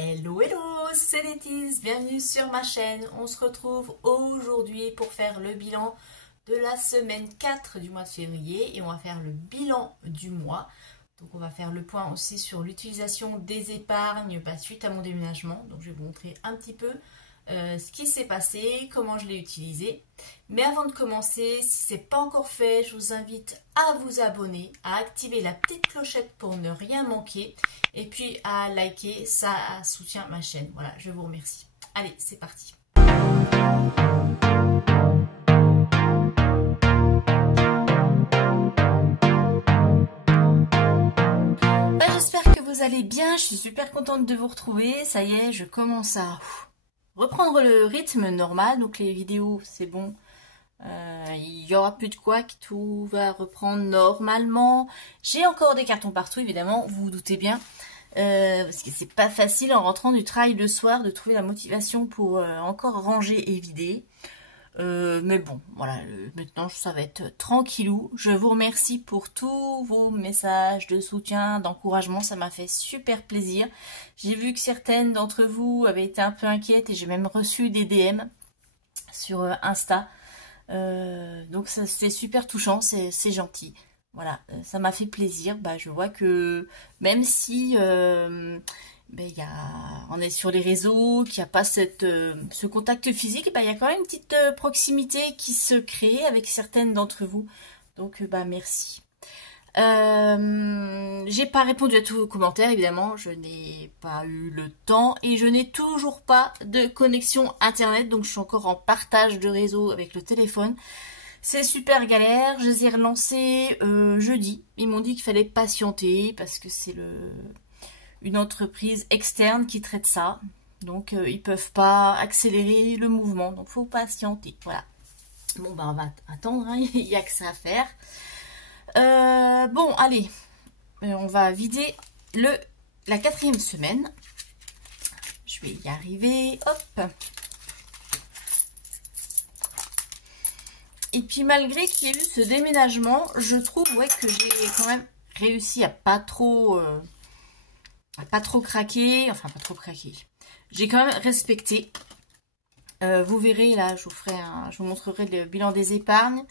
Hello, hello, c'est Lettice, bienvenue sur ma chaîne. On se retrouve aujourd'hui pour faire le bilan de la semaine 4 du mois de février et on va faire le bilan du mois. Donc on va faire le point aussi sur l'utilisation des épargnes suite à mon déménagement. Donc je vais vous montrer un petit peu ce qui s'est passé, comment je l'ai utilisé. Mais avant de commencer, si ce n'est pas encore fait, je vous invite à vous abonner, à activer la petite clochette pour ne rien manquer et puis à liker, ça soutient ma chaîne. Voilà, je vous remercie. Allez, c'est parti. J'espère que vous allez bien, je suis super contente de vous retrouver. Ça y est, je commence à reprendre le rythme normal, donc les vidéos c'est bon, il y aura plus de couac, tout va reprendre normalement. J'ai encore des cartons partout évidemment, vous vous doutez bien, parce que c'est pas facile en rentrant du travail le soir de trouver la motivation pour encore ranger et vider. Mais bon, voilà, maintenant ça va être tranquillou. Je vous remercie pour tous vos messages de soutien, d'encouragement, ça m'a fait super plaisir. J'ai vu que certaines d'entre vous avaient été un peu inquiètes et j'ai même reçu des DM sur Insta. Donc c'est super touchant, c'est gentil. Voilà, ça m'a fait plaisir. Je vois que même si on est sur les réseaux, qu'il n'y a pas ce contact physique, il y a quand même une petite proximité qui se crée avec certaines d'entre vous. Donc merci. J'ai pas répondu à tous vos commentaires, évidemment, je n'ai pas eu le temps et je n'ai toujours pas de connexion internet, donc je suis encore en partage de réseau avec le téléphone. C'est super galère, je les ai relancés jeudi. Ils m'ont dit qu'il fallait patienter parce que c'est une entreprise externe qui traite ça. Donc ils peuvent pas accélérer le mouvement, donc faut patienter. Voilà. Bon on va attendre, hein. Il n'y a que ça à faire. Bon allez, on va vider la 4e semaine. Je vais y arriver. Hop. Et puis malgré qu'il y ait eu ce déménagement, je trouve que j'ai quand même réussi à pas trop craquer, enfin pas trop craquer. J'ai quand même respecté. Vous verrez là, je vous montrerai le bilan des épargnes.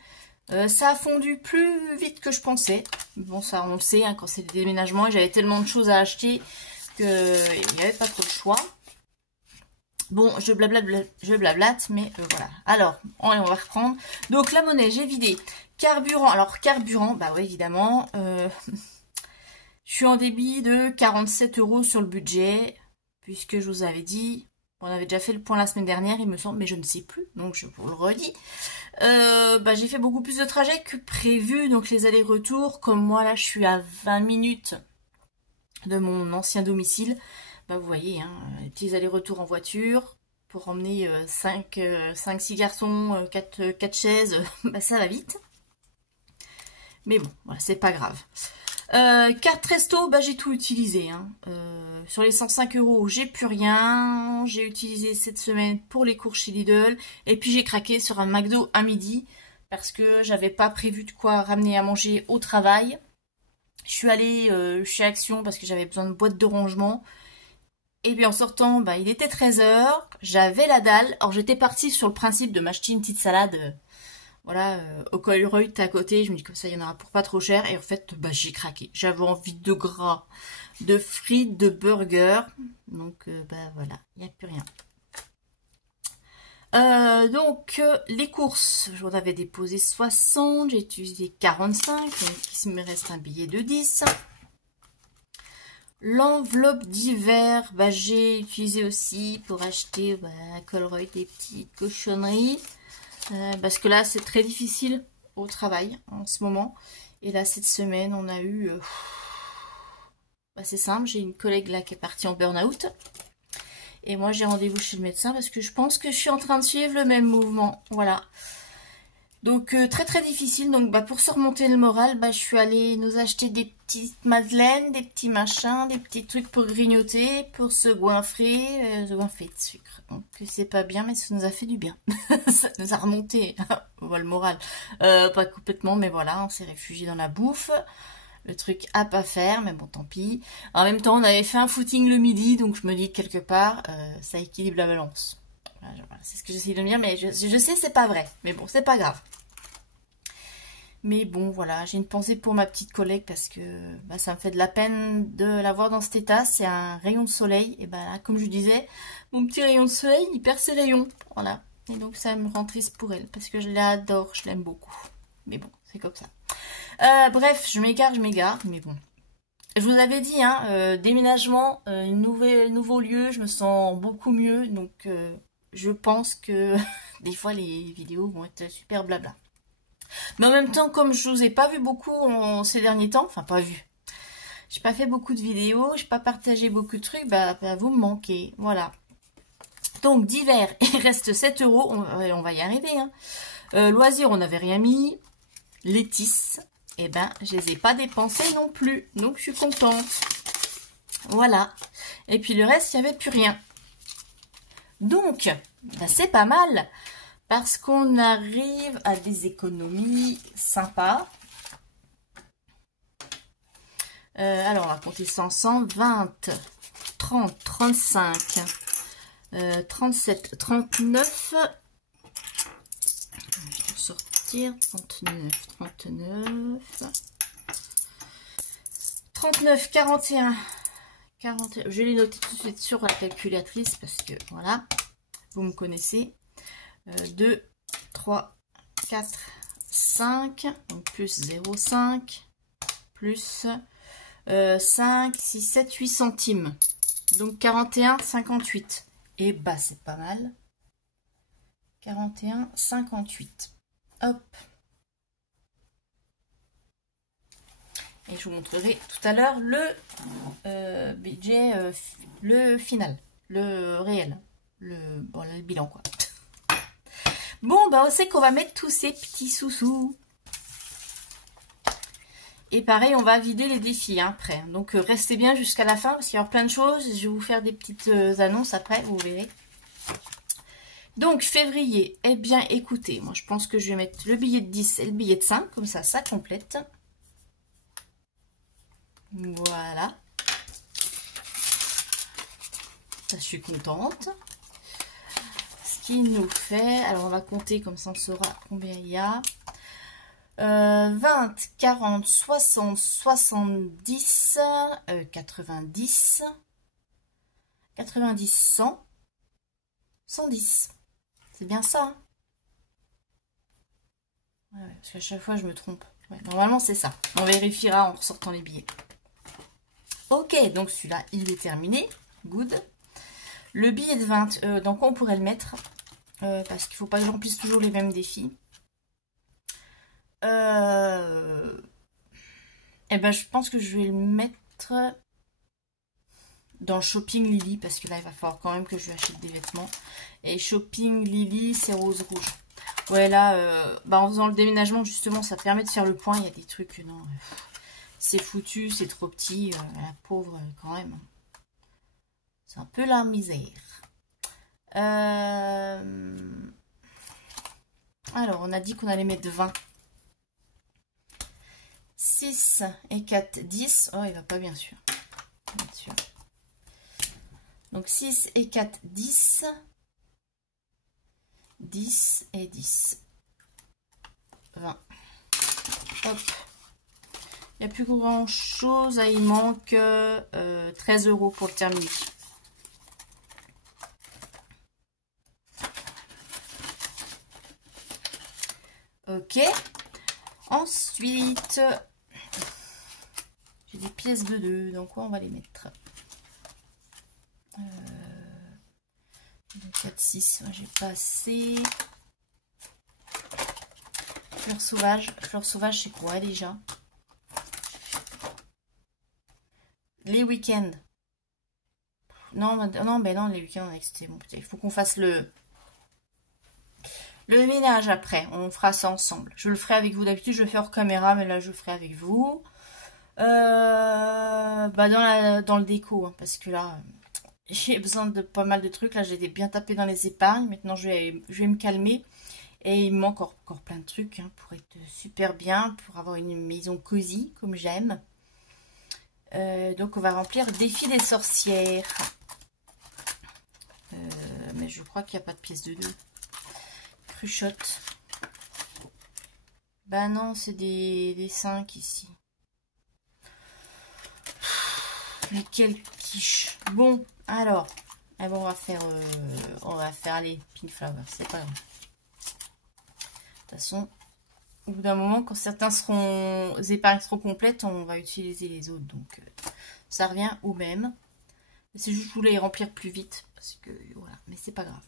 Ça a fondu plus vite que je pensais. Bon, ça on le sait, hein, quand c'est le déménagement, j'avais tellement de choses à acheter qu'il n'y avait pas trop de choix. Bon, je blablate, mais voilà. Alors, on va reprendre. Donc la monnaie, j'ai vidé. Carburant, alors carburant, oui évidemment. Je suis en débit de 47 € sur le budget, puisque je vous avais dit, on avait déjà fait le point la semaine dernière, il me semble, mais je ne sais plus, donc je vous le redis. J'ai fait beaucoup plus de trajets que prévu, donc les allers-retours, comme moi là je suis à 20 minutes de mon ancien domicile, vous voyez, hein, les petits allers-retours en voiture, pour emmener 5-6 garçons, 4 chaises, ça va vite. Mais bon, voilà, c'est pas grave. Carte resto, j'ai tout utilisé. Hein. Sur les 105 €, j'ai plus rien. J'ai utilisé cette semaine pour les courses chez Lidl. Et puis j'ai craqué sur un McDo à midi parce que j'avais pas prévu de quoi ramener à manger au travail. Je suis allée chez Action parce que j'avais besoin de boîte de rangement. Et puis en sortant, il était 13 h. J'avais la dalle. Alors j'étais partie sur le principe de m'acheter une petite salade. Voilà, au Colruyt à côté, je me dis comme ça il y en aura pour pas trop cher. Et en fait, j'ai craqué. J'avais envie de gras, de frites, de burgers. Donc, voilà, il n'y a plus rien. Donc, les courses, j'en avais déposé 60, j'ai utilisé 45, donc il me reste un billet de 10. L'enveloppe d'hiver, j'ai utilisé aussi pour acheter à Colruyt des petites cochonneries. Parce que là c'est très difficile au travail en ce moment, et là cette semaine on a eu c'est simple, j'ai une collègue là qui est partie en burn-out et moi j'ai rendez-vous chez le médecin parce que je pense que je suis en train de suivre le même mouvement. Voilà, donc très très difficile. Donc pour se remonter le moral, je suis allée nous acheter des petites madeleines, des petits machins, des petits trucs pour grignoter, pour se goinfrer de sucre. Donc c'est pas bien, mais ça nous a fait du bien. Ça nous a remonté le moral. Pas complètement, mais voilà, on s'est réfugié dans la bouffe. le truc à pas faire, mais bon, tant pis. En même temps, on avait fait un footing le midi, donc je me dis que quelque part, ça équilibre la balance. Voilà, c'est ce que j'essaie de me dire, mais je sais, c'est pas vrai. Mais bon, c'est pas grave. Mais bon, voilà, j'ai une pensée pour ma petite collègue parce que bah, ça me fait de la peine de la voir dans cet état. C'est un rayon de soleil. Et bah là, comme je disais, mon petit rayon de soleil, il perd ses rayons. Voilà. Et donc ça me rend triste pour elle parce que je l'adore, je l'aime beaucoup. Mais bon, c'est comme ça. Bref, je m'égare, mais bon. Je vous avais dit, hein, déménagement, nouveau lieu, je me sens beaucoup mieux. Donc je pense que des fois les vidéos vont être super blabla. Mais en même temps, comme je vous ai pas vu beaucoup ces derniers temps, enfin pas vu, j'ai pas fait beaucoup de vidéos, j'ai pas partagé beaucoup de trucs, bah vous me manquez, voilà. Donc divers, il reste 7 €, on va y arriver. Hein. Loisirs, on n'avait rien mis. Létis, eh ben je les ai pas dépensés non plus, donc je suis contente. Voilà. Et puis le reste, il n'y avait plus rien. Donc, bah, c'est pas mal. Parce qu'on arrive à des économies sympas. Alors, on va compter ça ensemble. 20, 30, 35, 37, 39. Je vais sortir. 39, 39, 41. 41. Je l'ai noté tout de suite sur la calculatrice parce que, voilà, vous me connaissez. 2, 3, 4, 5, donc plus 0,5, plus 5, 6, 7, 8 centimes. Donc 41,58. Et bah c'est pas mal. 41,58. Hop. Et je vous montrerai tout à l'heure le budget, le final, le réel, le bilan quoi. Bon, bah on sait qu'on va mettre tous ces petits sous-sous. Et pareil, on va vider les défis hein, après. Donc restez bien jusqu'à la fin parce qu'il y aura plein de choses. Je vais vous faire des petites annonces après, vous verrez. Donc février, eh bien écoutez, moi je pense que je vais mettre le billet de 10 et le billet de 5, comme ça complète. Voilà. Ça, je suis contente. Qui nous fait, alors on va compter comme ça on saura combien il y a, 20, 40, 60, 70, 90, 90, 100, 110. C'est bien ça hein ouais, parce qu'à chaque fois je me trompe. Ouais, normalement c'est ça. On vérifiera en ressortant les billets. Ok, donc celui-là il est terminé. Good. Le billet de 20, dans quoi on pourrait le mettre parce qu'il ne faut pas que je remplisse toujours les mêmes défis. Eh ben, je pense que je vais le mettre dans Shopping Lily parce que là, il va falloir quand même que je lui achète des vêtements. Et Shopping Lily, c'est rose rouge. Ouais, là, bah, en faisant le déménagement, justement, ça permet de faire le point. Il y a des trucs, non, c'est foutu, c'est trop petit. La pauvre, quand même. C'est un peu la misère. Alors, on a dit qu'on allait mettre 20. 6 et 4, 10. Oh, il va pas bien sûr. Bien sûr. Donc, 6 et 4, 10. 10 et 10. 20. Hop. Il n'y a plus grand chose. Il manque 13 € pour le terminer. Ok. Ensuite, j'ai des pièces de 2. Dans quoi on va les mettre 4, 6. J'ai pas assez. Fleurs sauvages. Fleurs sauvages, c'est quoi déjà? Les week-ends. Non, non, ben non, les week-ends, c'était bon. Il faut qu'on fasse le ménage après. On fera ça ensemble. Je le ferai avec vous. D'habitude, je le fais hors caméra, mais là, je le ferai avec vous. Bah dans le déco, hein, parce que là, j'ai besoin de pas mal de trucs. Là, j'ai bien tapé dans les épargnes. Maintenant, je vais me calmer. Et il me manque encore plein de trucs hein, pour être super bien, pour avoir une maison cosy, comme j'aime. Donc on va remplir défi des sorcières. Mais je crois qu'il n'y a pas de pièce de 2. Cruchotte. Bah non, c'est des 5 ici. Mais quelle quiche. Bon, alors. Eh bon, on va faire les Pink Flower. C'est pas grave. De toute façon, au bout d'un moment, quand certains épargnes seront complètes, on va utiliser les autres. Donc, ça revient au même. C'est juste que je voulais les remplir plus vite. Parce que, voilà. Mais c'est pas grave.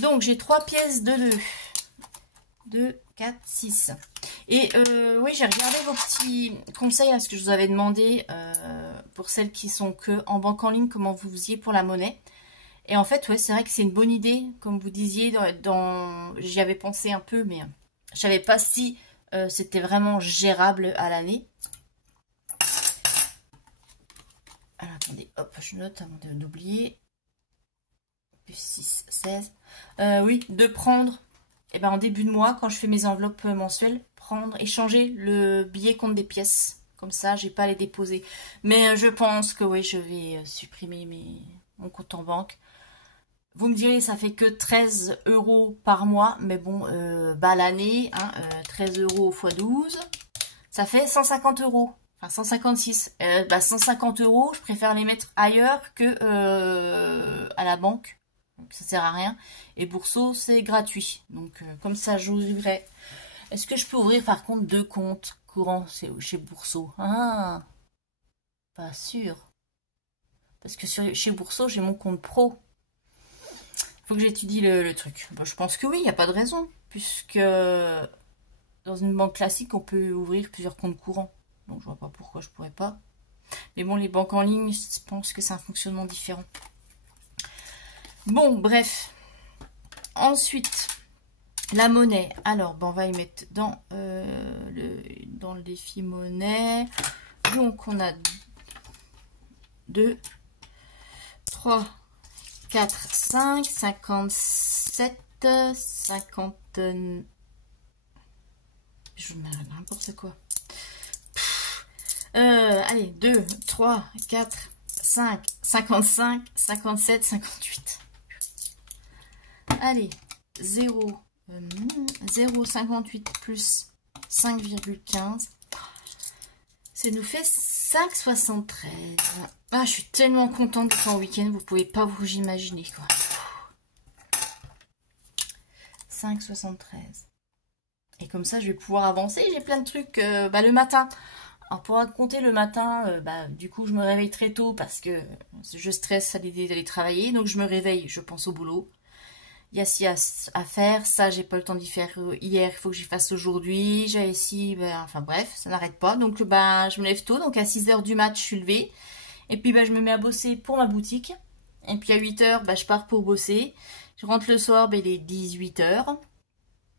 Donc, j'ai 3 pièces de 2. 2, 4, 6. Et oui, j'ai regardé vos petits conseils, parce que je vous avais demandé, pour celles qui sont que en banque en ligne, comment vous faisiez pour la monnaie. Et en fait, ouais, c'est vrai que c'est une bonne idée, comme vous disiez, j'y avais pensé un peu, mais je savais pas si c'était vraiment gérable à l'année. Alors, attendez, hop, je note avant d'oublier. Plus 6, 16. Oui, de prendre, eh ben, en début de mois, quand je fais mes enveloppes mensuelles, échanger le billet contre des pièces. Comme ça, j'ai pas à les déposer. Mais je pense que oui, je vais supprimer mon compte en banque. Vous me direz, ça fait que 13 € par mois, mais bon, bah l'année, hein, 13 € x 12, ça fait 150 €. Enfin, 156. Bah 150 €, je préfère les mettre ailleurs que à la banque. Donc, ça sert à rien. Et Bourseau, c'est gratuit. Donc, comme ça, j'ouvrirai. Est-ce que je peux ouvrir, par contre, 2 comptes courants chez Bourseau? Ah, pas sûr. Parce que chez Bourseau, j'ai mon compte pro. Faut que j'étudie le truc. Bon, je pense que oui, il n'y a pas de raison. Puisque dans une banque classique, on peut ouvrir plusieurs comptes courants. Donc je vois pas pourquoi je pourrais pas. Mais bon, les banques en ligne, je pense que c'est un fonctionnement différent. Bon, bref. Ensuite, la monnaie. Alors, ben, on va y mettre dans le défi monnaie. Donc, on a 2, 3, 4, 5, 57, 50... Je mets n'importe quoi. Allez, 2, 3, 4, 5, 55, 57, 58. Allez, 0,58 plus 5,15. Ça nous fait 5,73. Ah, je suis tellement contente d'être en week-end, vous pouvez pas vous imaginer, quoi. 5,73. Et comme ça, je vais pouvoir avancer. J'ai plein de trucs le matin. Alors, pour raconter le matin, du coup, je me réveille très tôt parce que je stresse à l'idée d'aller travailler. Donc, je me réveille, je pense au boulot. Il y a ci à faire. Ça, j'ai pas le temps d'y faire hier. Il faut que j'y fasse aujourd'hui. J'ai ici, enfin bref, ça n'arrête pas. Donc, je me lève tôt. Donc, à 6 h du mat, je suis levée. Et puis, je me mets à bosser pour ma boutique. Et puis, à 8 h, je pars pour bosser. Je rentre le soir, il est 18 h.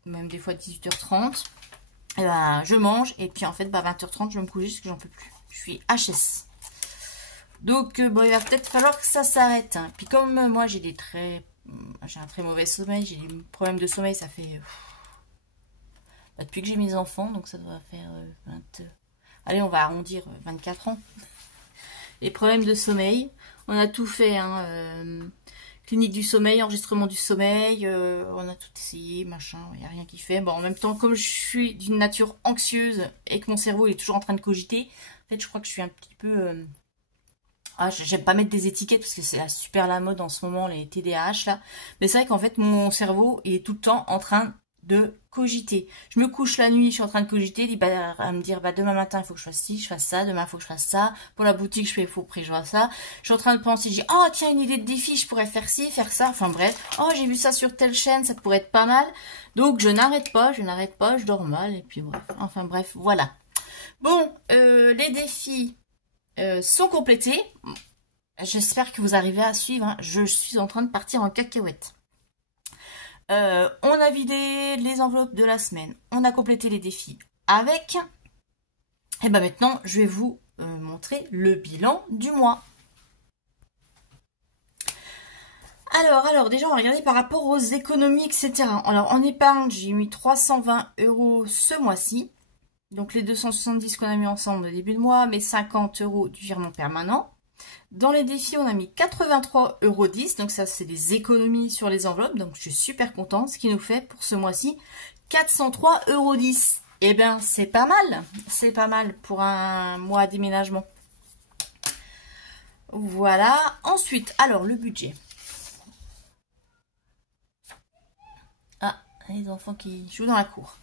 Même des fois 18 h 30. Et je mange. Et puis, en fait, 20 h 30, je vais me coucher parce que j'en peux plus. Je suis HS. Donc, il va peut-être falloir que ça s'arrête. Hein. Puis, comme moi, j'ai un très mauvais sommeil, j'ai des problèmes de sommeil, ça fait... depuis que j'ai mes enfants, donc ça doit faire 20... Allez, on va arrondir 24 ans. Les problèmes de sommeil, on a tout fait, hein, clinique du sommeil, enregistrement du sommeil, on a tout essayé, machin, il n'y a rien qui fait. Bon, en même temps, comme je suis d'une nature anxieuse et que mon cerveau est toujours en train de cogiter, en fait, je crois que je suis un petit peu... j'aime pas mettre des étiquettes parce que c'est super la mode en ce moment, les TDAH là. Mais c'est vrai qu'en fait, mon cerveau il est tout le temps en train de cogiter. Je me couche la nuit, je suis en train de cogiter, à me dire, demain matin, il faut que je fasse ci, je fasse ça, demain, il faut que je fasse ça. Pour la boutique, il faut que je fasse ça. Je suis en train de penser, je dis, oh, tiens, une idée de défi, je pourrais faire ci, faire ça. Enfin bref, oh, j'ai vu ça sur telle chaîne, ça pourrait être pas mal. Donc, je n'arrête pas, je dors mal, et puis bref. Enfin bref, voilà. Bon, les défis... sont complétés. J'espère que vous arrivez à suivre. Hein. Je suis en train de partir en cacahuète. On a vidé les enveloppes de la semaine. On a complété les défis avec. Et maintenant, je vais vous montrer le bilan du mois. Alors, déjà, on va regarder par rapport aux économies, etc. Alors, en épargne, j'ai mis 320 € ce mois-ci. Donc les 270 qu'on a mis ensemble au début de mois, mes 50 € du virement permanent. Dans les défis, on a mis 83,10 €. Donc ça, c'est des économies sur les enveloppes. Donc je suis super contente. Ce qui nous fait pour ce mois-ci 403,10 €. Eh bien, c'est pas mal. C'est pas mal pour un mois déménagement. Voilà. Ensuite, alors le budget. Ah, les enfants qui jouent dans la cour.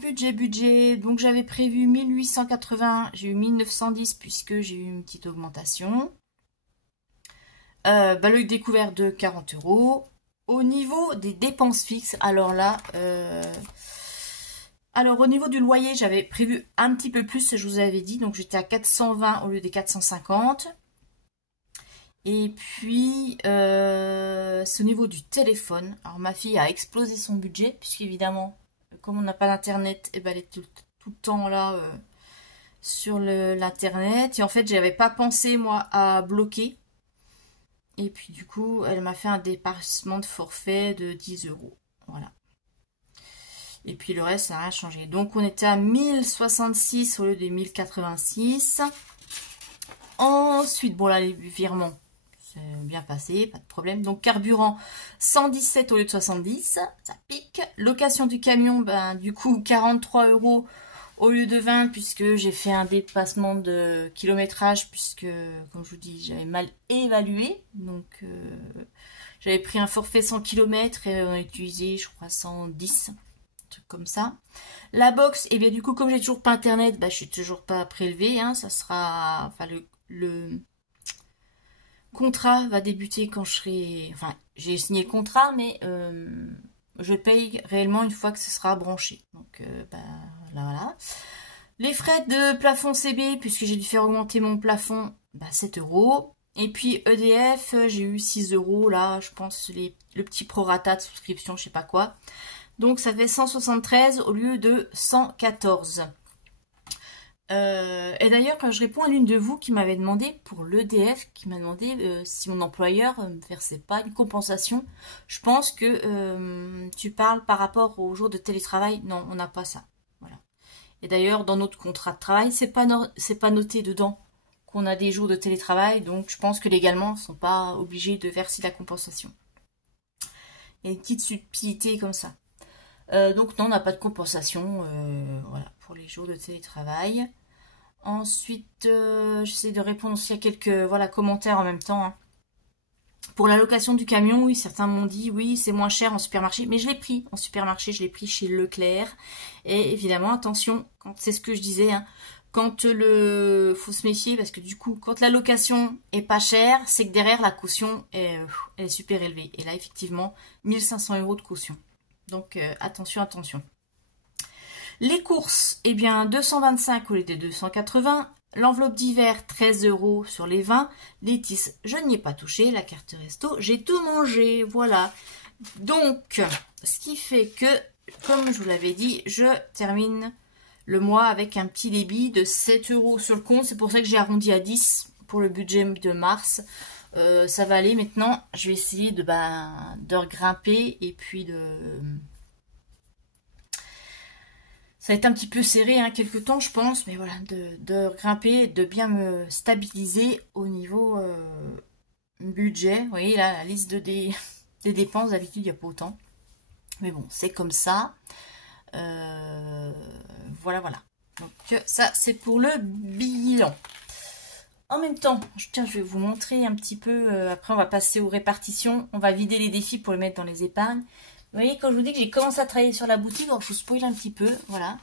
Budget. Donc j'avais prévu 1880. J'ai eu 1910 puisque j'ai eu une petite augmentation. L'œil découvert de 40 €. Au niveau des dépenses fixes, alors là... Alors, au niveau du loyer, j'avais prévu un petit peu plus, je vous avais dit. Donc, j'étais à 420 au lieu des 450. Et puis, c'est au niveau du téléphone. Alors, ma fille a explosé son budget, puisqu'évidemment, comme on n'a pas d'internet, eh ben, elle est tout le temps là sur l'internet. Et en fait, j'avais pas pensé, moi, à bloquer. Et puis, du coup, elle m'a fait un dépassement de forfait de 10 €. Voilà. Et puis le reste, ça n'a rien changé. Donc on était à 1066 au lieu de 1086. Ensuite, bon là, les virements, c'est bien passé, pas de problème. Donc carburant, 117 au lieu de 70, ça pique. Location du camion, ben du coup 43 € au lieu de 20, puisque j'ai fait un dépassement de kilométrage, puisque, comme je vous dis, j'avais mal évalué. Donc j'avais pris un forfait 100 km et on a utilisé, je crois, 110. Truc comme ça. La box, et bien du coup, comme j'ai toujours pas internet, bah, je suis toujours pas prélevée. Hein, ça sera, enfin le contrat va débuter quand je serai, enfin j'ai signé le contrat, mais je paye réellement une fois que ce sera branché. Donc bah, là voilà. Les frais de plafond CB, puisque j'ai dû faire augmenter mon plafond, bah, 7 €. Et puis EDF, j'ai eu 6 € là, je pense le petit prorata de souscription, je sais pas quoi. Donc ça fait 173 au lieu de 114. Et d'ailleurs, quand je réponds à l'une de vous qui m'avait demandé pour l'EDF, qui m'a demandé si mon employeur ne me versait pas une compensation, je pense que tu parles par rapport aux jours de télétravail. Non, on n'a pas ça. Voilà. Et d'ailleurs, dans notre contrat de travail, c'est pas noté dedans qu'on a des jours de télétravail, donc je pense que légalement, ils ne sont pas obligés de verser la compensation. Il y a une petite subtilité comme ça. Donc non, on n'a pas de compensation voilà, pour les jours de télétravail. Ensuite, j'essaie de répondre aussi à quelques commentaires en même temps. Hein. Pour la location du camion, oui, certains m'ont dit oui, c'est moins cher en supermarché, mais je l'ai pris en supermarché, je l'ai pris chez Leclerc. Et évidemment, attention, c'est ce que je disais, hein, quand faut se méfier parce que du coup, quand la location est pas chère, c'est que derrière la caution elle est super élevée. Et là, effectivement, 1500 € de caution. Donc attention. Les courses, eh bien 225 au lieu de 280. L'enveloppe d'hiver, 13 € sur les 20. Les tisses, je n'y ai pas touché. La carte resto, j'ai tout mangé. Voilà. Donc, ce qui fait que, comme je vous l'avais dit, je termine le mois avec un petit débit de 7 € sur le compte. C'est pour ça que j'ai arrondi à 10 pour le budget de mars. Ça va aller maintenant. Je vais essayer de regrimper et puis ça va être un petit peu serré, hein, quelques temps, je pense, mais voilà, de grimper, de bien me stabiliser au niveau budget. Vous voyez, là, la liste des dépenses, d'habitude, il n'y a pas autant. Mais bon, c'est comme ça. Voilà. Donc, ça, c'est pour le bilan. En même temps, je vais vous montrer un petit peu, après on va passer aux répartitions, on va vider les défis pour les mettre dans les épargnes. Vous voyez, quand je vous dis que j'ai commencé à travailler sur la boutique, alors je vous spoil un petit peu, voilà.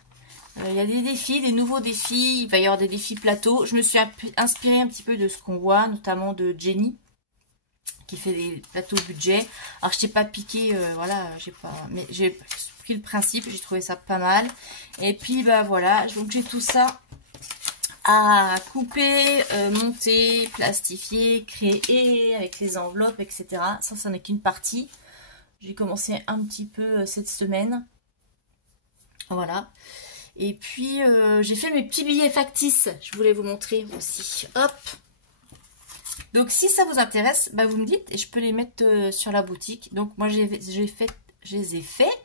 Il y a des défis, des nouveaux défis, il va y avoir des défis plateaux. Je me suis inspirée un petit peu de ce qu'on voit, notamment de Jenny, qui fait des plateaux budget. Alors je t'ai pas piqué, voilà, mais j'ai pris le principe, j'ai trouvé ça pas mal. Et puis bah voilà, donc j'ai tout ça à couper, monter, plastifier, créer avec les enveloppes, etc. Ça n'est qu'une partie. J'ai commencé un petit peu cette semaine. Voilà. Et puis, j'ai fait mes petits billets factices. Je voulais vous montrer aussi. Hop. Donc, si ça vous intéresse, bah, vous me dites et je peux les mettre sur la boutique. Donc, moi, je les ai faits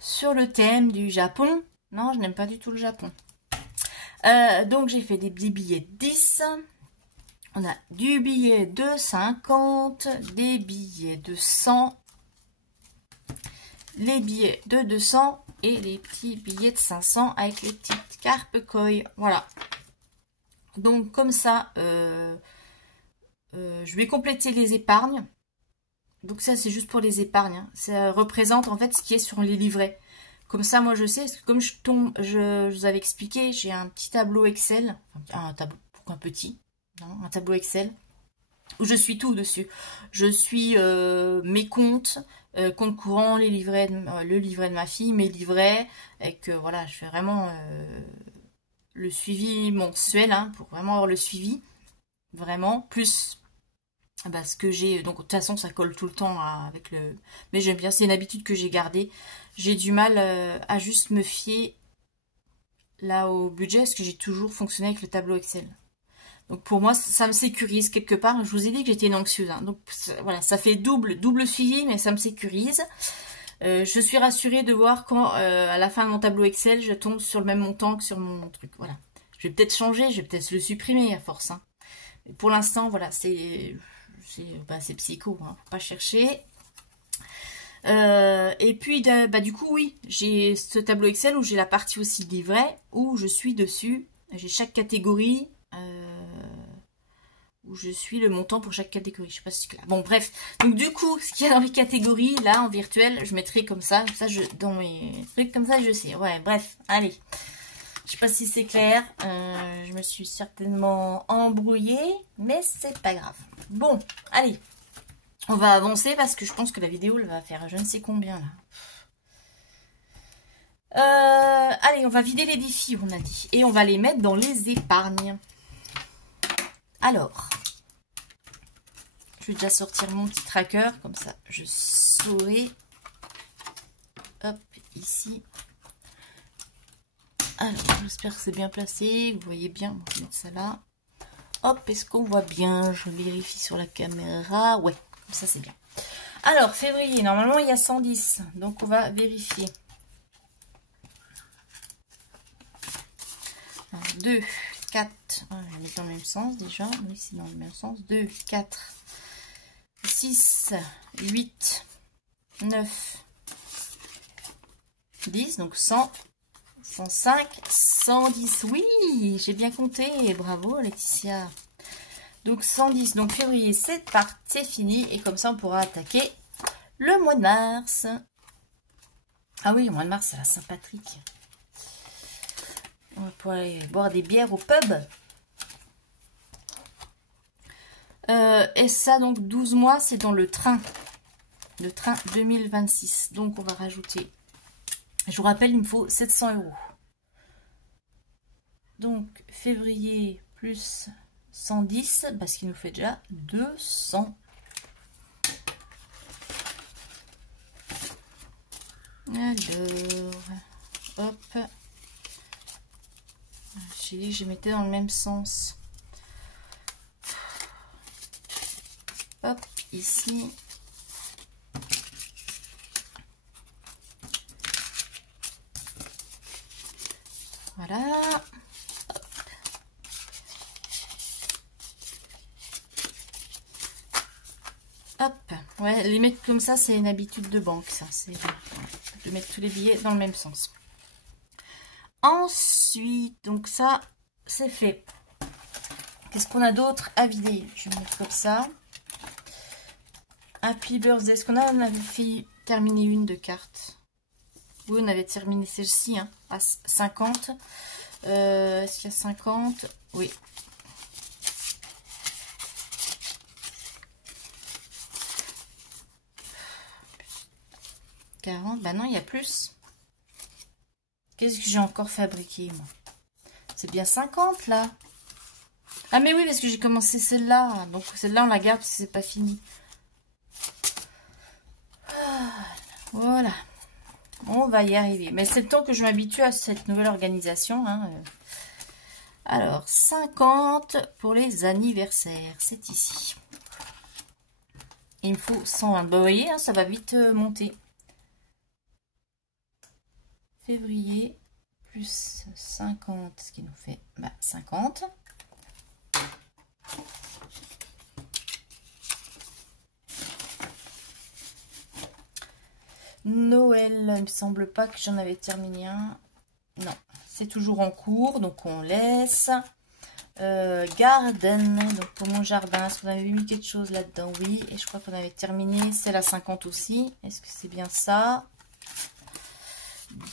sur le thème du Japon. Non, je n'aime pas du tout le Japon. Donc, j'ai fait des billets de 10. On a du billet de 50, des billets de 100, les billets de 200 et les petits billets de 500 avec les petites carpes koi. Voilà. Donc, comme ça, je vais compléter les épargnes. Donc ça, c'est juste pour les épargnes. Hein. Ça représente en fait ce qui est sur les livrets. Comme ça, moi, je sais, parce que comme je vous avais expliqué, j'ai un petit tableau Excel. Un tableau, pourquoi un petit? Non, un tableau Excel où je suis tout dessus. Je suis mes comptes, compte courant, les livrets, le livret de ma fille, mes livrets, et que voilà, je fais vraiment le suivi mensuel, hein, pour vraiment avoir le suivi, vraiment, plus bah, ce que j'ai, donc de toute façon ça colle tout le temps avec le, mais j'aime bien, c'est une habitude que j'ai gardée. J'ai du mal à juste me fier là au budget, parce que j'ai toujours fonctionné avec le tableau Excel. Donc pour moi, ça me sécurise quelque part. Je vous ai dit que j'étais une anxieuse. Hein. Donc voilà, ça fait double suivi, mais ça me sécurise. Je suis rassurée de voir quand, à la fin de mon tableau Excel, je tombe sur le même montant que sur mon truc. Voilà. Je vais peut-être changer, je vais peut-être le supprimer à force. Hein. Mais pour l'instant, voilà, c'est psycho. Hein. Faut pas chercher. Et puis, bah, du coup, oui, j'ai ce tableau Excel où j'ai la partie aussi de livret, où je suis dessus. J'ai chaque catégorie. Où je suis le montant pour chaque catégorie. Je sais pas si c'est clair. Bon, bref. Donc, du coup, ce qu'il y a dans les catégories, là, en virtuel, je mettrai comme ça. Dans mes trucs comme ça, je sais. Ouais, bref. Allez. Je sais pas si c'est clair. Je me suis certainement embrouillée, mais c'est pas grave. Bon, allez. On va avancer parce que je pense que la vidéo, elle va faire je ne sais combien, là. Allez, on va vider les défis, on a dit. Et on va les mettre dans les épargnes. Alors, je vais déjà sortir mon petit tracker, comme ça je saurai. Hop, ici. Alors, j'espère que c'est bien placé, vous voyez bien, on va mettre ça là. Hop, est-ce qu'on voit bien? Je vérifie sur la caméra. Ouais, ça c'est bien. Alors, février, normalement il y a 110, donc on va vérifier. 1, 2, 4, je vais mettre dans le même sens déjà, oui c'est dans le même sens, 2, 4, 6, 8, 9, 10, donc 100, 105, 110, oui, j'ai bien compté, bravo Laetitia. Donc 110, donc février c'est parti, c'est fini, et comme ça on pourra attaquer le mois de mars. Ah oui, le mois de mars c'est la Saint-Patrick. On va pouvoir aller boire des bières au pub. Et ça, donc 12 mois, c'est dans le train. Le train 2026. Donc, on va rajouter. Je vous rappelle, il me faut 700 €. Donc, février plus 110, parce qu'il nous fait déjà 200. Alors, hop. J'ai dit que je mettais dans le même sens. Hop, ici. Voilà. Hop. Ouais, les mettre comme ça, c'est une habitude de banque, ça. C'est de mettre tous les billets dans le même sens. Ensuite, donc ça, c'est fait. Qu'est-ce qu'on a d'autre à vider? Je vais mettre comme ça. Happy Birthday. Est-ce qu'on avait fait terminer une de cartes? Oui, on avait terminé celle-ci, hein, à 50. Est-ce qu'il y a 50? Oui. Bah non, il y a plus. Qu'est-ce que j'ai encore fabriqué, moi? C'est bien 50, là. Ah, mais oui, parce que j'ai commencé celle-là. Donc, celle-là, on la garde parce que c'est pas fini. Voilà. On va y arriver. Mais c'est le temps que je m'habitue à cette nouvelle organisation. Hein. Alors, 50 pour les anniversaires. C'est ici. Et il me faut 120. Bah, vous voyez, hein, ça va vite monter. Février plus 50, ce qui nous fait 50. Noël, il me semble pas que j'en avais terminé un. Non, c'est toujours en cours, donc on laisse. Garden, donc pour mon jardin, est-ce qu'on avait mis quelque chose là-dedans? Oui, et je crois qu'on avait terminé, c'est la 50 aussi. Est-ce que c'est bien ça?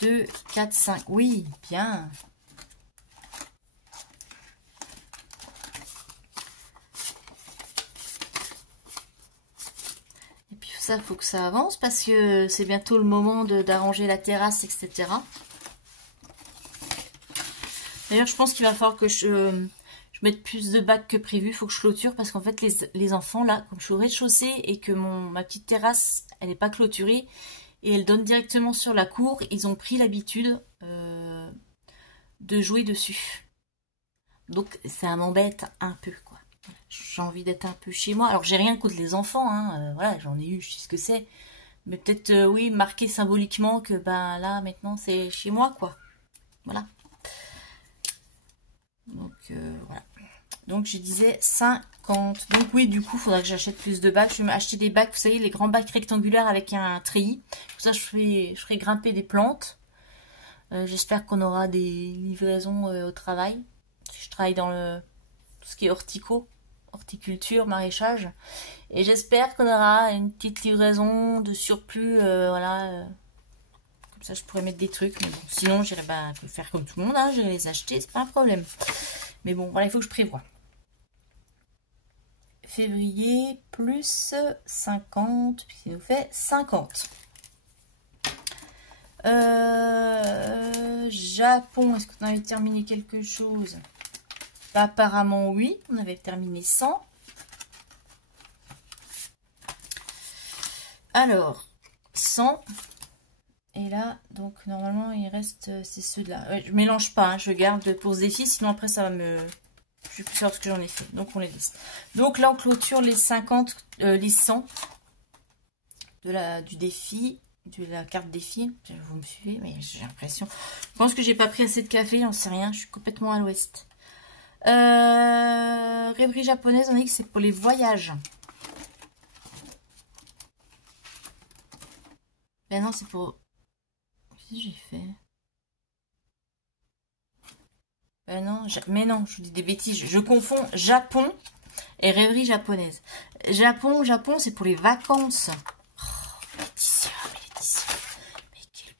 2, 4, 5, oui, bien. Et puis ça, il faut que ça avance parce que c'est bientôt le moment d'arranger la terrasse, etc. D'ailleurs, je pense qu'il va falloir que je mette plus de bacs que prévu. Il faut que je clôture parce qu'en fait, les enfants, là, comme je suis au rez-de-chaussée et que ma petite terrasse, elle n'est pas clôturée et elle donne directement sur la cour, ils ont pris l'habitude de jouer dessus. Donc, ça m'embête un peu, quoi. J'ai envie d'être un peu chez moi. Alors, j'ai rien contre les enfants, hein. Voilà, j'en ai eu, je sais ce que c'est. Mais peut-être, oui, marquer symboliquement que, ben là, maintenant, c'est chez moi, quoi. Voilà. Donc, voilà. Donc, je disais 50. Donc, oui, du coup, il faudra que j'achète plus de bacs. Je vais m'acheter des bacs, vous savez, les grands bacs rectangulaires avec un treillis. Pour ça, je ferai grimper des plantes. J'espère qu'on aura des livraisons au travail. Je travaille dans tout ce qui est horticulture, maraîchage. Et j'espère qu'on aura une petite livraison de surplus, voilà. Comme ça, je pourrais mettre des trucs. Mais bon, sinon, j'irai faire comme tout le monde. Hein, je vais les acheter, c'est pas un problème. Mais bon, voilà, il faut que je prévoie. Février plus 50, puis ça nous fait 50. Japon, est-ce qu'on avait terminé quelque chose? Apparemment oui, on avait terminé 100. Alors, 100. Et là, donc normalement il reste, c'est ceux-là. Ouais, je mélange pas, hein, je garde pour ce défi, sinon après ça va me... Je vais plus savoir ce que j'en ai fait, donc on les laisse. Donc là on clôture les 50, les 100 du défi, de la carte défi. Vous me suivez, mais j'ai l'impression... Je pense que j'ai pas pris assez de café, j'en sais rien, je suis complètement à l'ouest. Rêverie japonaise, on dit que c'est pour les voyages. Ben non, c'est pour... Qu'est-ce que j'ai fait? Non, mais non, je vous dis des bêtises. Je confonds Japon et rêverie japonaise. Japon, c'est pour les vacances. Oh, Laetitia, mais quel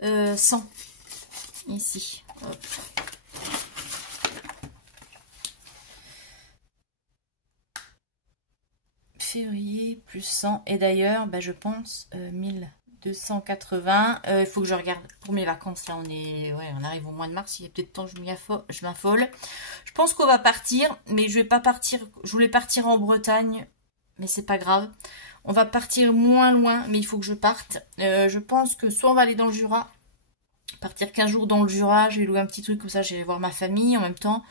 poulet. 100. Ici. Hop. Février plus 100. Et d'ailleurs, je pense 1280. Il faut que je regarde pour mes vacances. Là, on arrive au mois de mars. Il y a peut-être temps que je m'affole. Je pense qu'on va partir, mais je vais pas partir. Je voulais partir en Bretagne, mais c'est pas grave. On va partir moins loin, mais il faut que je parte. Je pense que soit on va aller dans le Jura, partir 15 jours dans le Jura. Je vais louer un petit truc comme ça. Je vais voir ma famille en même temps,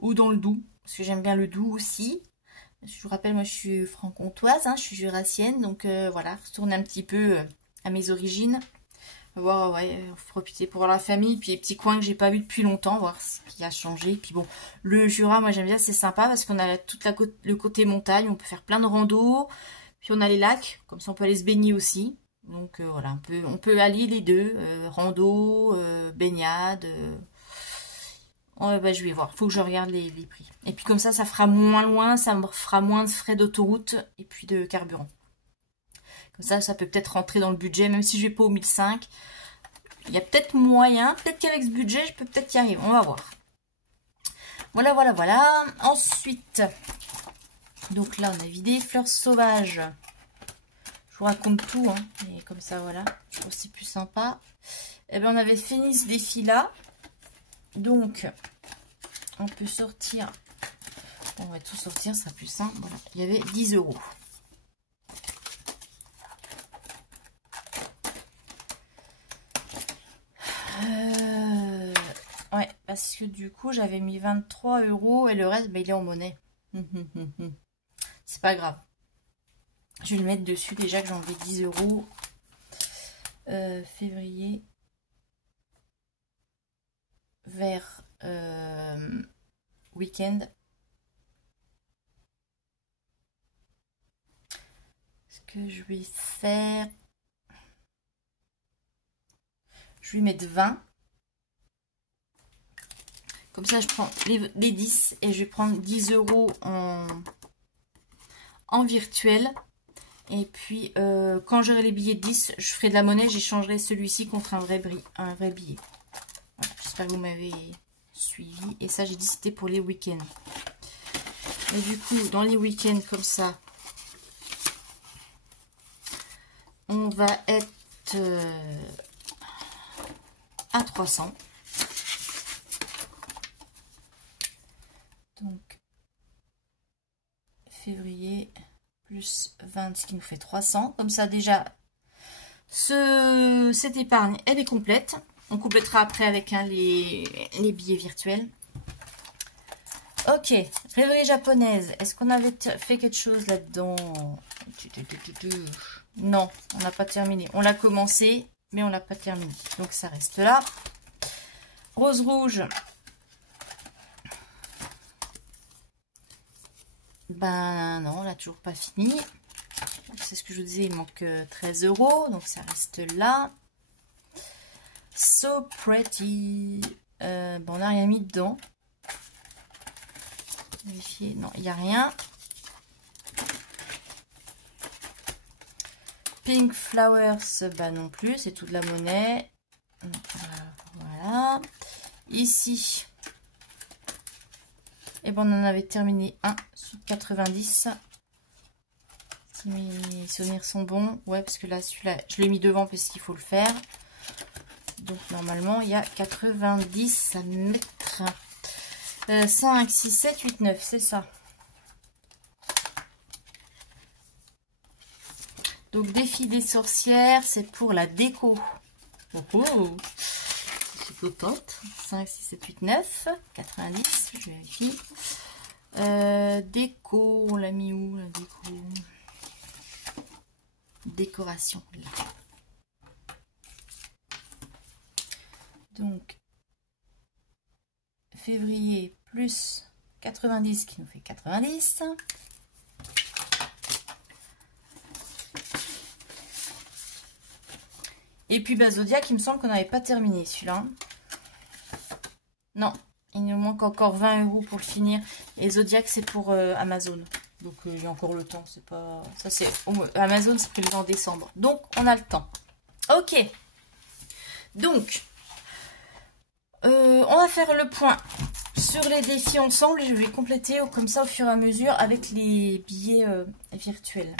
ou dans le Doubs, parce que j'aime bien le Doubs aussi. Je vous rappelle, moi je suis franc-comtoise, hein, je suis jurassienne, donc voilà, retourner un petit peu à mes origines. Voir, ouais, profiter pour voir la famille, puis les petits coins que j'ai pas vus depuis longtemps, voir ce qui a changé. Puis bon, le Jura, moi j'aime bien, c'est sympa parce qu'on a toute le côté montagne, on peut faire plein de randos, puis on a les lacs, comme ça on peut aller se baigner aussi. Donc voilà, on peut allier les deux, rando, baignade. Je vais voir, faut que je regarde les prix. Et puis comme ça fera moins loin, ça me fera moins de frais d'autoroute et puis de carburant. Comme ça peut peut-être rentrer dans le budget, même si je vais pas au 1005. Il y a peut-être moyen, peut-être qu'avec ce budget, je peux peut-être y arriver. On va voir. Voilà. Ensuite, donc là, on a vidé fleurs sauvages. Je vous raconte tout, hein, mais comme ça, voilà. Je trouve que c'est plus sympa. Eh bien, on avait fini ce défi-là. Donc, on peut sortir. On va tout sortir, ça sera plus simple. Voilà. Il y avait 10 €. Ouais, parce que du coup, j'avais mis 23 € et le reste, il est en monnaie. C'est pas grave. Je vais le mettre dessus déjà que j'en ai 10 €. Février. vers week-end. Ce que je vais faire, je vais mettre 20. Comme ça, je prends les 10 et je vais prendre 10 € en virtuel. Et puis, quand j'aurai les billets de 10, je ferai de la monnaie. J'échangerai celui-ci contre un vrai billet. Voilà, j'espère que vous m'avez suivi. Et ça, j'ai dit c'était pour les week-ends. Et du coup, dans les week-ends comme ça, on va être à 300. Donc, février plus 20, ce qui nous fait 300. Comme ça, déjà, cette épargne, elle est complète. On complétera après avec les billets virtuels. Ok, rêverie japonaise. Est-ce qu'on avait fait quelque chose là-dedans? Non, on n'a pas terminé. On l'a commencé, mais on l'a pas terminé. Donc, ça reste là. Rose rouge. Ben non, on l'a toujours pas fini. C'est ce que je vous disais, il manque 13 €, donc ça reste là. So pretty. Bon, on n'a rien mis dedans. Vérifier, non, il n'y a rien. Pink Flowers, bah non plus, c'est toute la monnaie. Voilà. Ici. Et bon, on en avait terminé un sous 90. Si mes souvenirs sont bons. Ouais, parce que là, celui-là, je l'ai mis devant parce qu'il faut le faire. Donc, normalement, il y a 90 à mettre. 5, 6, 7, 8, 9, c'est ça. Donc, défi des sorcières, c'est pour la déco. Oh, oh. Je suis contente. 5, 6, 7, 8, 9, 90, je vérifie. Déco, on l'a mis où la déco? Décoration, là. Donc, février plus 90 qui nous fait 90. Et puis bah, Zodiac, il me semble qu'on n'avait pas terminé celui-là. Non, il nous manque encore 20 € pour le finir. Et Zodiac, c'est pour Amazon. Donc il y a encore le temps. C'est pas. Ça, c'est. Amazon, c'est prévu en décembre. Donc on a le temps. Ok. Donc, on va faire le point sur les défis ensemble. Et je vais compléter comme ça au fur et à mesure avec les billets virtuels.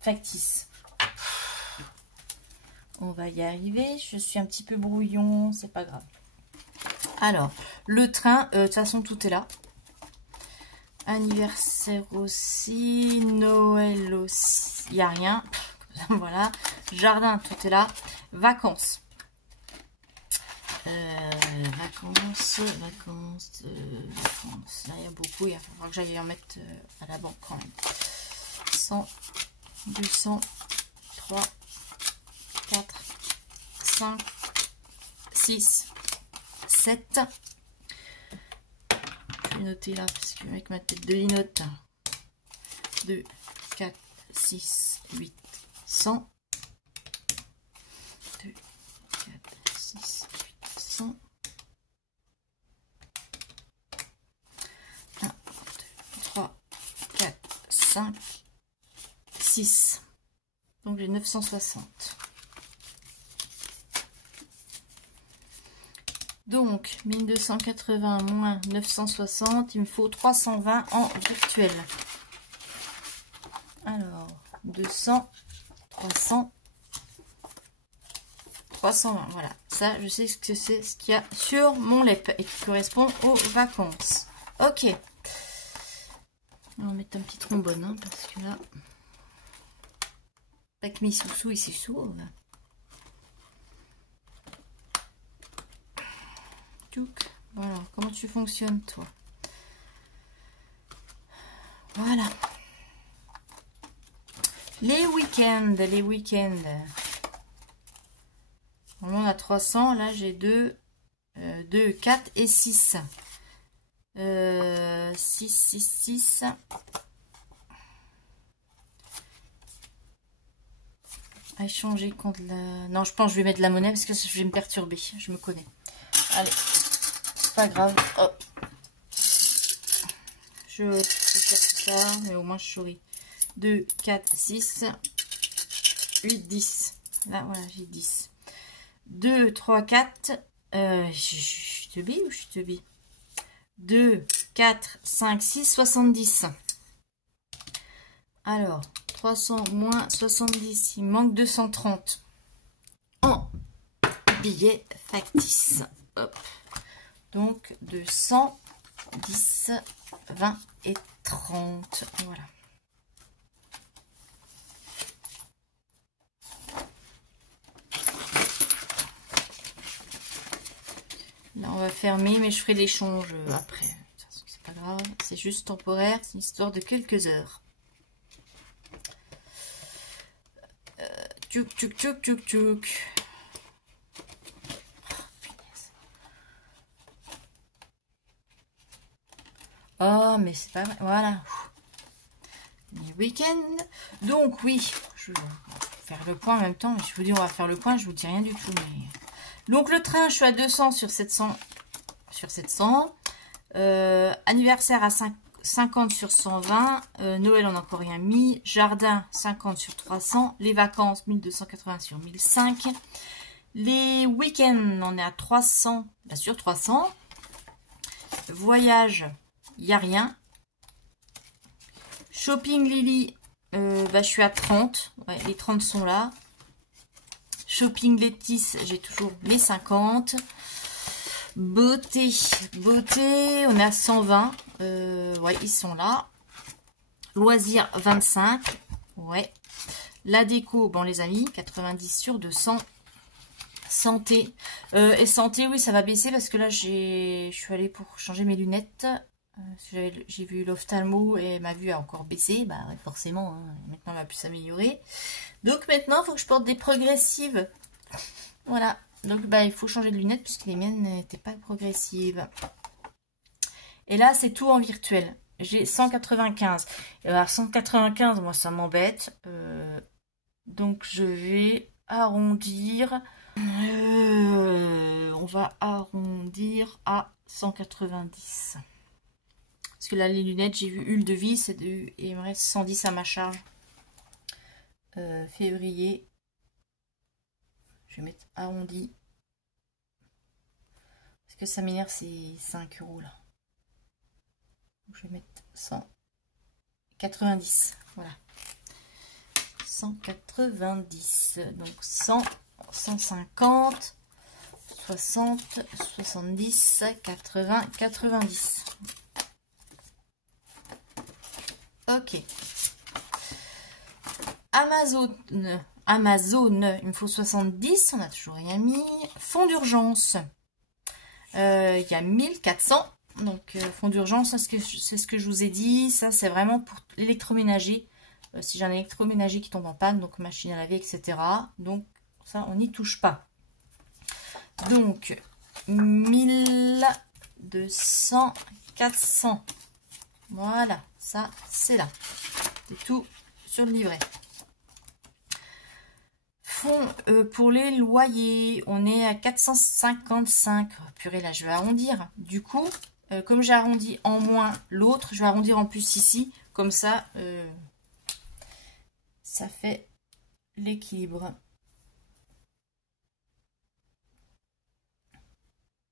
Factices. On va y arriver. Je suis un petit peu brouillon. C'est pas grave. Alors, le train, de toute façon, tout est là. Anniversaire aussi. Noël aussi. Il n'y a rien. Voilà. Jardin, tout est là. Vacances. Vacances. Là, il y a beaucoup. Il va falloir que j'aille en mettre à la banque quand même. 100, 200, 3, 4, 5, 6, 7. Je vais noter là parce que avec ma tête de linotte. 2, 4, 6, 8, 100. 2, 4, 6, 8, 100. 1, 2, 3, 4, 5, 6. Donc j'ai 960. Donc 1280 moins 960, il me faut 320 en virtuel. Alors 200, 300, 320. Voilà, ça je sais ce que c'est, ce qu'il y a sur mon LEP et qui correspond aux vacances. Ok. On va mettre un petit trombone hein, parce que là, avec mes sous-sous et ses sous. Voilà, comment tu fonctionnes toi? Voilà. Les week-ends, Normalement on a 300, là j'ai 2, 2, 4 et 6. 6, 6, 6. À échanger contre la... Non, je pense que je vais mettre de la monnaie parce que je vais me perturber. Je me connais. Allez, c'est pas grave. Hop. Je vais faire ça, mais au moins je souris. 2, 4, 6, 8, 10. Là, voilà, j'ai 10. 2, 3, 4. Je suis teubie ou je suis teubie? 2, 4, 5, 6, 70. Alors, 300 moins 70. Il manque 230 en billets factices. Hop. Donc, 210, 20 et 30. Voilà. Là, on va fermer, mais je ferai l'échange après. De toute façon, c'est pas grave. C'est juste temporaire. C'est une histoire de quelques heures. Tchouk, tchouk, tchouk, tchouk, tchouk. Oh, mais c'est pas vrai. Voilà. Les week-ends. Donc, oui. Je vais faire le point en même temps. Je vous dis, on va faire le point. Je vous dis rien du tout. Mais... Donc, le train, je suis à 200 sur 700. Sur 700. Anniversaire à 50 sur 120. Noël, on n'a encore rien mis. Jardin, 50 sur 300. Les vacances, 1280 sur 1005. Les week-ends, on est à 300. Bien sûr, 300. Voyage, il n'y a rien. Shopping Lily, je suis à 30. Ouais, les 30 sont là. Shopping Létis, j'ai toujours mes 50. Beauté, on est à 120. Ouais, ils sont là. Loisirs, 25. Ouais. La déco, bon les amis, 90 sur 200. Santé. Et santé, oui, ça va baisser parce que là, je suis allée pour changer mes lunettes. J'ai vu l'ophtalmo et ma vue a encore baissé. Bah, ouais, forcément, hein, maintenant, elle va plus s'améliorer. Donc, maintenant, il faut que je porte des progressives. Voilà. Donc, bah, il faut changer de lunettes puisque les miennes n'étaient pas progressives. Et là, c'est tout en virtuel. J'ai 195. Et alors, 195, moi, ça m'embête. Donc, je vais arrondir. On va arrondir à 190. Parce que là, les lunettes, j'ai vu Huile de Vie, et il me reste 110 à ma charge. Février. Je vais mettre arrondi. Parce que ça m'énerve, c'est 5 € là. Donc, je vais mettre 190. Voilà. 190. Donc 100, 150, 60, 70, 80, 90. Ok. Amazon, il me faut 70, on n'a toujours rien mis. Fonds d'urgence, il y a 1400. Donc, fonds d'urgence, c'est ce que je vous ai dit. Ça, c'est vraiment pour l'électroménager. Si j'ai un électroménager qui tombe en panne, donc machine à laver, etc. Donc, ça, on n'y touche pas. Donc, 1200, 400. Voilà, ça, c'est là. C'est tout sur le livret. Fonds pour les loyers, on est à 455. Oh, purée, là, je vais arrondir. Du coup, comme j'ai arrondi en moins l'autre, je vais arrondir en plus ici. Comme ça, ça fait l'équilibre.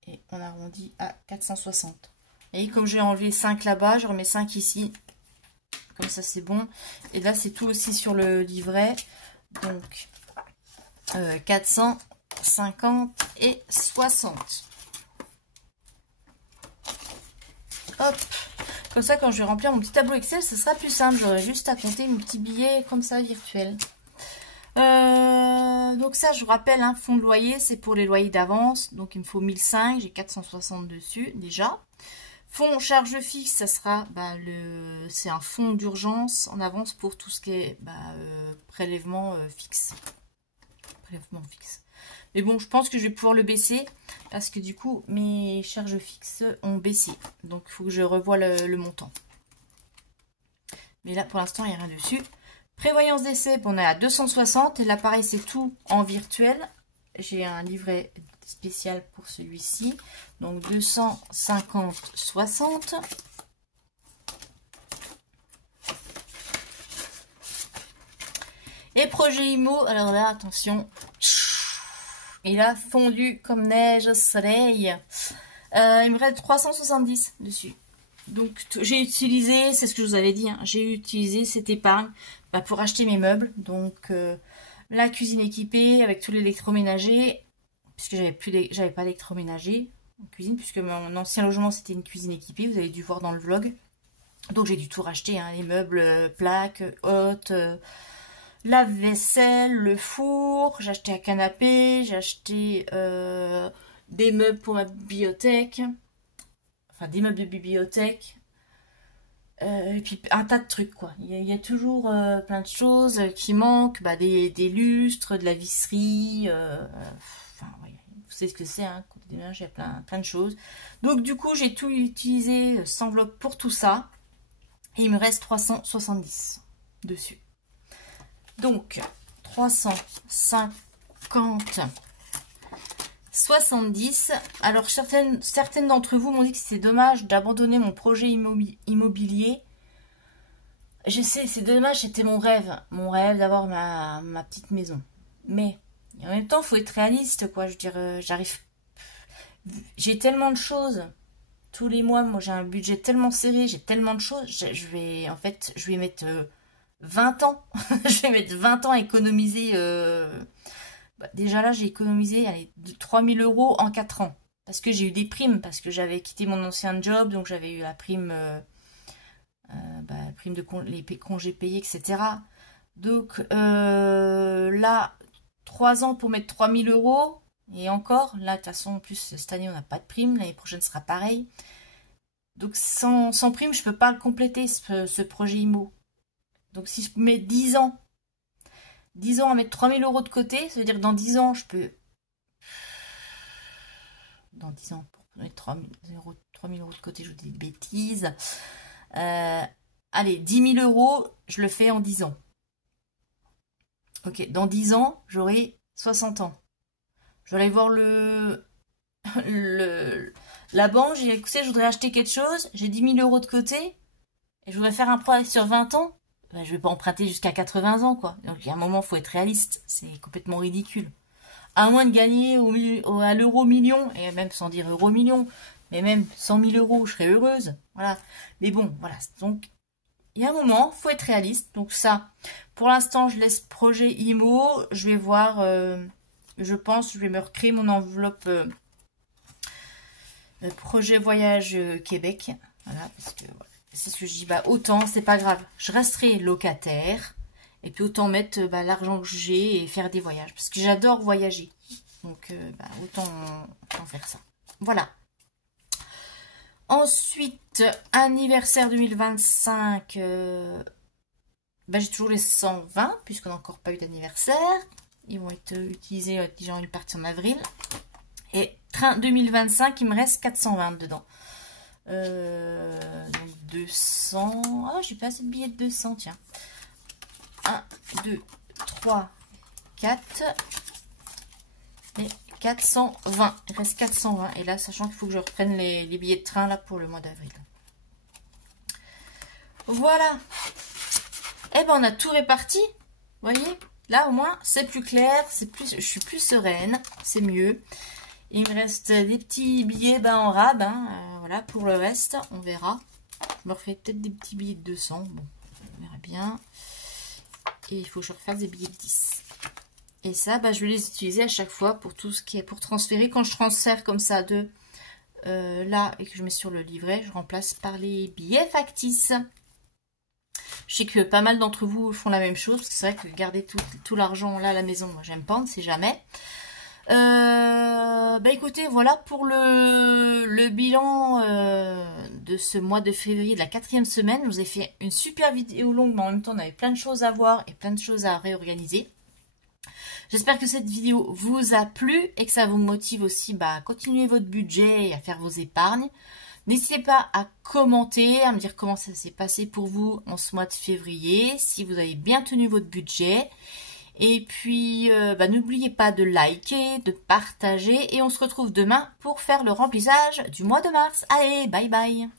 Et on arrondit à 460. Et comme j'ai enlevé 5 là-bas, je remets 5 ici. Comme ça, c'est bon. Et là, c'est tout aussi sur le livret. Donc, 450 et 60. Hop. Comme ça, quand je vais remplir mon petit tableau Excel, ce sera plus simple. J'aurai juste à compter mes petits billets comme ça, virtuels. Donc ça, je vous rappelle, hein, fonds de loyer, c'est pour les loyers d'avance. Donc, il me faut 1005. J'ai 460 dessus, déjà. Fonds charge fixe, ça sera c'est un fonds d'urgence en avance pour tout ce qui est prélèvement fixe. Prélèvement fixe. Mais bon, je pense que je vais pouvoir le baisser parce que du coup, mes charges fixes ont baissé. Donc, il faut que je revoie le montant. Mais là, pour l'instant, il n'y a rien dessus. Prévoyance d'essai, on est à 260. Et là, pareil, c'est tout en virtuel. J'ai un livret spécial pour celui-ci. Donc, 250,60. Et projet IMO, alors là, attention, il a fondu comme neige au soleil. Il me reste 370 dessus. Donc j'ai utilisé, c'est ce que je vous avais dit, hein, j'ai utilisé cette épargne pour acheter mes meubles. Donc la cuisine équipée avec tout l'électroménager, puisque j'avais pas d'électroménager en cuisine, puisque mon ancien logement c'était une cuisine équipée, vous avez dû voir dans le vlog. Donc j'ai dû tout racheter, hein, les meubles, plaques, hôtes, lave-vaisselle, le four, j'ai acheté un canapé, j'ai acheté des meubles pour ma bibliothèque, enfin des meubles de bibliothèque, et puis un tas de trucs quoi. Il y a toujours plein de choses qui manquent, des lustres, de la visserie, enfin ouais, vous savez ce que c'est, hein, quand on déménage, il y a plein de choses. Donc du coup j'ai tout utilisé sans enveloppe pour tout ça, et il me reste 370 dessus. Donc, 350, 70. Alors, certaines d'entre vous m'ont dit que c'était dommage d'abandonner mon projet immobilier. Je sais, c'est dommage, c'était mon rêve d'avoir ma petite maison. Mais, en même temps, il faut être réaliste, quoi. Je veux dire, j'arrive... J'ai tellement de choses. Tous les mois, moi, j'ai un budget tellement serré, j'ai tellement de choses. Je vais mettre... 20 ans, je vais mettre 20 ans à économiser. Déjà là, j'ai économisé 3 000 € en 4 ans. Parce que j'ai eu des primes, parce que j'avais quitté mon ancien job, donc j'avais eu la prime, prime de les congés payés, etc. Donc là, 3 ans pour mettre 3 000 €. Et encore, là, de toute façon, en plus, cette année, on n'a pas de prime. L'année prochaine sera pareil. Donc sans prime, je ne peux pas le compléter, ce projet IMO. Donc si je mets 10 ans à mettre 3 000 € de côté, ça veut dire que dans 10 ans, je peux... Dans 10 ans, pour mettre 3 000 € de côté, je vous dis des bêtises. Allez, 10 000 €, je le fais en 10 ans. Ok, dans 10 ans, j'aurai 60 ans. Je vais aller voir la banque, j'ai dit, écoutez, je voudrais acheter quelque chose, j'ai 10 000 € de côté, et je voudrais faire un prêt sur 20 ans. Je vais pas emprunter jusqu'à 80 ans, quoi. Donc, il y a un moment, il faut être réaliste. C'est complètement ridicule. À moins de gagner à l'euro million, et même sans dire euro million, mais même 100 000 €, je serais heureuse. Voilà. Mais bon, voilà. Donc, il y a un moment, il faut être réaliste. Donc ça, pour l'instant, je laisse projet IMO. Je vais voir, je pense, je vais me recréer mon enveloppe projet voyage Québec. Voilà, parce que voilà. C'est ce que je dis, autant, c'est pas grave. Je resterai locataire. Et puis autant mettre l'argent que j'ai et faire des voyages. Parce que j'adore voyager. Donc autant faire ça. Voilà. Ensuite, anniversaire 2025. J'ai toujours les 120, puisqu'on n'a encore pas eu d'anniversaire. Ils vont être utilisés déjà une partie en avril. Et train 2025, il me reste 420 dedans. Donc 200. Ah, j'ai pas assez de billets de 200, tiens. 1, 2, 3, 4 et 420. Il reste 420. Et là, sachant qu'il faut que je reprenne les billets de train là pour le mois d'avril. Voilà. Eh ben, on a tout réparti. Vous voyez? Là, au moins, c'est plus clair. Je suis plus sereine. C'est mieux. Il me reste des petits billets en rab. Voilà, pour le reste, on verra. Je me refais peut-être des petits billets de 200. Bon, on verra bien. Et il faut que je refasse des billets de 10. Et ça, je vais les utiliser à chaque fois pour tout ce qui est pour transférer. Quand je transfère comme ça de là et que je mets sur le livret, je remplace par les billets factices. Je sais que pas mal d'entre vous font la même chose. Parce que c'est vrai que garder tout l'argent là à la maison, moi j'aime pas, on ne sait jamais. Écoutez, voilà pour le bilan de ce mois de février, de la 4e semaine. Je vous ai fait une super vidéo longue, mais en même temps on avait plein de choses à voir et plein de choses à réorganiser. J'espère que cette vidéo vous a plu et que ça vous motive aussi à continuer votre budget et à faire vos épargnes. N'hésitez pas à commenter, à me dire comment ça s'est passé pour vous en ce mois de février, si vous avez bien tenu votre budget. Et puis, n'oubliez pas de liker, de partager et on se retrouve demain pour faire le remplissage du mois de mars. Allez, bye bye!